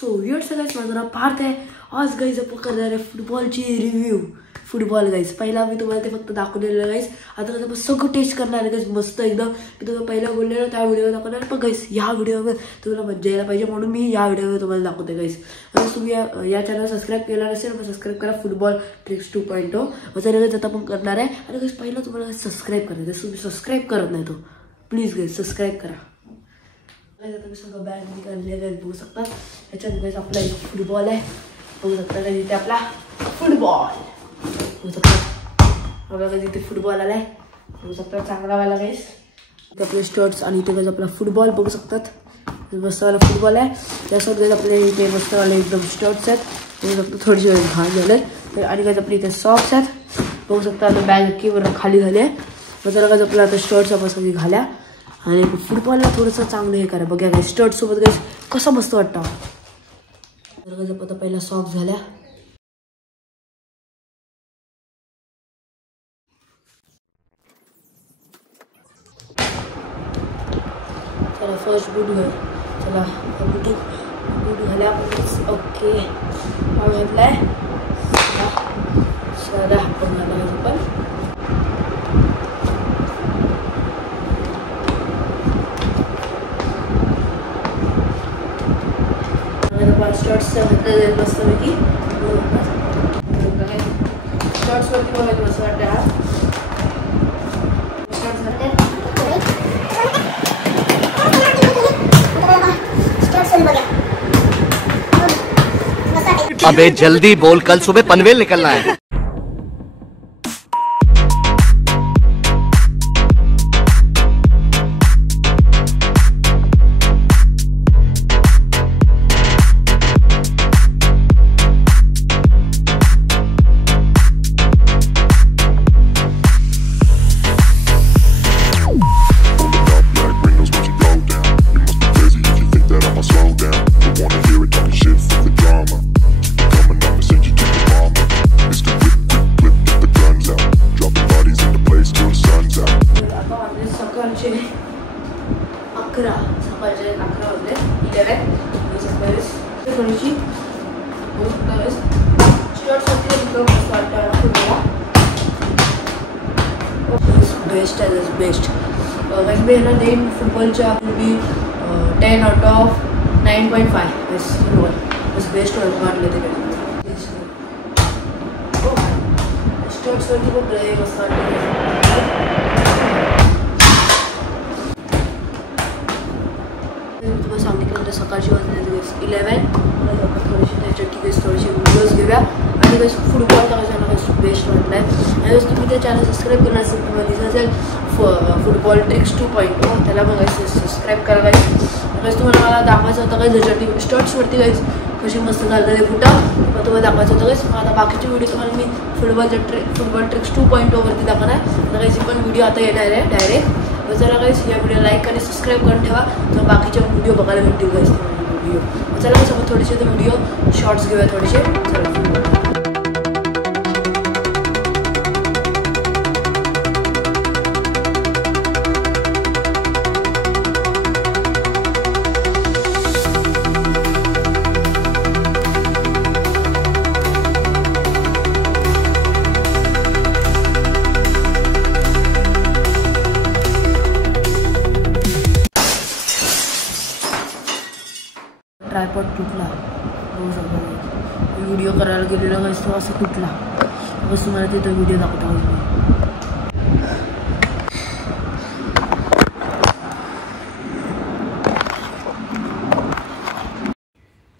सो सगळ्यात माझं नाव पार्थ आहे. आज गाईज आपण करणार आहे फुटबॉलची रिव्ह्यू. फुटबॉल गाईज पहिला मी तुम्हाला ते फक्त दाखवलेलं गाईज. आता कसं आपण सगळं टेस्ट करणार आहे गाईज मस्त एकदम. मी तुम्हाला पहिला बोललेलं त्या व्हिडिओ दाखवणार पण गाईज या व्हिडिओवर तुम्हाला मजा यायला पाहिजे म्हणून मी या व्हिडिओवर तुम्हाला दाखवते गाईज. आणि तुम्ही या चॅनल सबस्क्राईब केला नसेल तर सबस्क्राईब करा. फुटबॉल ट्रिक्स 2.0 असं गाईज आता आपण करणार आहे. आणि गाईज पहिला तुम्हाला सबस्क्राईब करायचं आहे. तुम्ही सबस्क्राईब करत नाही तो प्लीज गाईज सबस्क्राईब करा. आता मी सगळं बॅग निघालेलं बघू शकता. याच्यात गाईज आपला एक फुटबॉल आहे बघू शकता. गाईज इथे आपला फुटबॉल बघू शकता. आपला गाईज इथे फुटबॉल आलाय बघू शकता चांगलावाला गाईज. इथे आपले स्टर्ट्स आणि इथे गाईज आपला फुटबॉल बघू शकतात. मस्तवाला फुटबॉल आहे. त्यासोबत गाईज आपले इथे मस्तवाले एकदम स्टर्ट्स आहेत बघू शकता. थोडीशी वेळ घाण झाले आणि गाईज आपले इथे सॉक्स आहेत बघू शकता. आता बॅग अख्खीवर खाली झाली आहे. मग त्याला गाईज आपल्याला आता स्टर्ट्स आपण सगळी घाल्या आणि फुटबॉलला थोडंसं चांगलं हे करा. बघा गाईज स्टर्ट सोबत गाईज कसं मस्त वाटतं. तर गाईज आता पहिला सॉक्स झाल्या. चला फर्स्ट बूट घ्या. चला बूट घाल्या आपण. ओके घातलाय. चला आपण घाला आपण शर्ट्स घातले मस्तपैकी. शर्ट्सवरती बघायचं मस्त वाटतं. हा शर्ट्स घातले. अबे जल्दी बोल, कल सुबह पनवेल निकलना है. सकाळचे 11 वाजले. 11 थोडीशी बेस्ट आहे बेस्ट. मी ह्याला देईन फुटबॉलच्या मी 10 आउट ऑफ 9.5. फुटबॉल बेस्ट वाटलं तिकडे. स्टर्ट्सवरती खूप मस्त वाटलं. तुम्हाला सांगितलं सकाळची वाजले 11. थोडीशी त्याच्यासाठी थोडेसे व्हिडिओज घेऊया आणि कसं फुटबॉल टाकायचं बेस्ट वाटलं आहे. आणि जसं तुम्ही ते चॅनल सबस्क्राईब करणार असेल तुम्हाला दिसत असेल फुटबॉल ट्रिक्स 2.0 त्याला मग सबस्क्राईब करा गाईज. कसं तुम्हाला मला दाखवायचं होतं काही त्याच्यावरती स्टर्ट्सवरती गाईज कशी मस्त घालतात बुटा मग तुम्हाला दाखवायचं होतं गाईज. मग आता बाकीचे व्हिडिओ तुम्हाला मी फुटबॉल ट्रिक्स 2.0 वरती दाखवणार. तर काहीची पण व्हिडिओ आता येणार आहे डायरेक्ट. तर जरा गाईज या व्हिडिओ लाईक आणि सबस्क्राईब करून ठेवा तर बाकीचे व्हिडिओ बघायला भेटतील गाईज. व्हिडिओ चला सोबत थोडेसे ते व्हिडिओ शॉर्ट्स घेऊया थोडेसे. चला ट्रायपॉड तुटला बघू शकता. व्हिडिओ करायला गेलेला गाईज तो असं तुटला. बस तुम्हाला तिथं व्हिडिओ दाखवता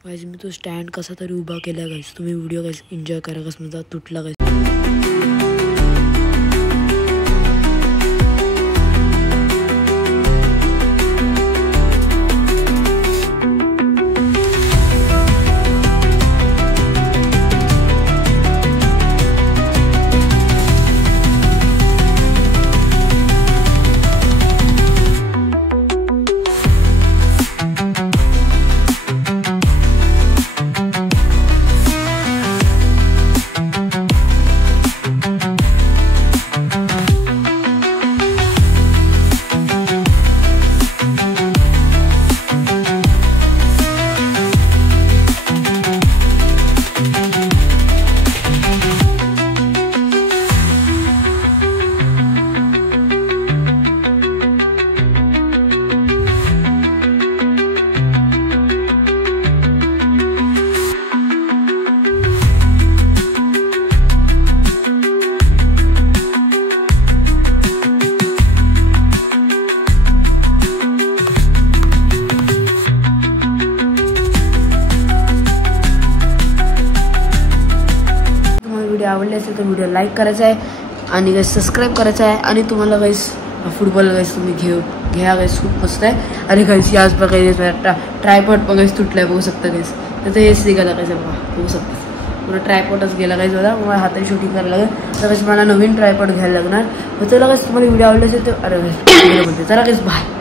गाईज. मी तो स्टँड कसा तरी उभा केला गाईज. तुम्ही व्हिडिओ गाईज एन्जॉय करा कसं माझा तुटला गाईज. आवडली असेल तर व्हिडिओ लाईक करायचा आहे आणि गाईस सबस्क्राईब करायचं आहे. आणि तुम्हाला गाईस फुटबॉल गाईस तुम्ही घ्या गाईस, खूप मस्त आहे. आणि गाईस याच प्रकारे ट्रायपॉड पण गाईस तुटलाय बघू शकता गाईस. तर हेच निघाला गाईस बघू शकता पूर्ण ट्रायपॉडच गेला गाईस बघा. मला हाताने शूटिंग करायला लागेल तर गाईस मला नवीन ट्रायपॉड घ्यायला लागणार. तर चला गाईस तुम्हाला व्हिडिओ आवडला असेल तर चला गाईस बाय.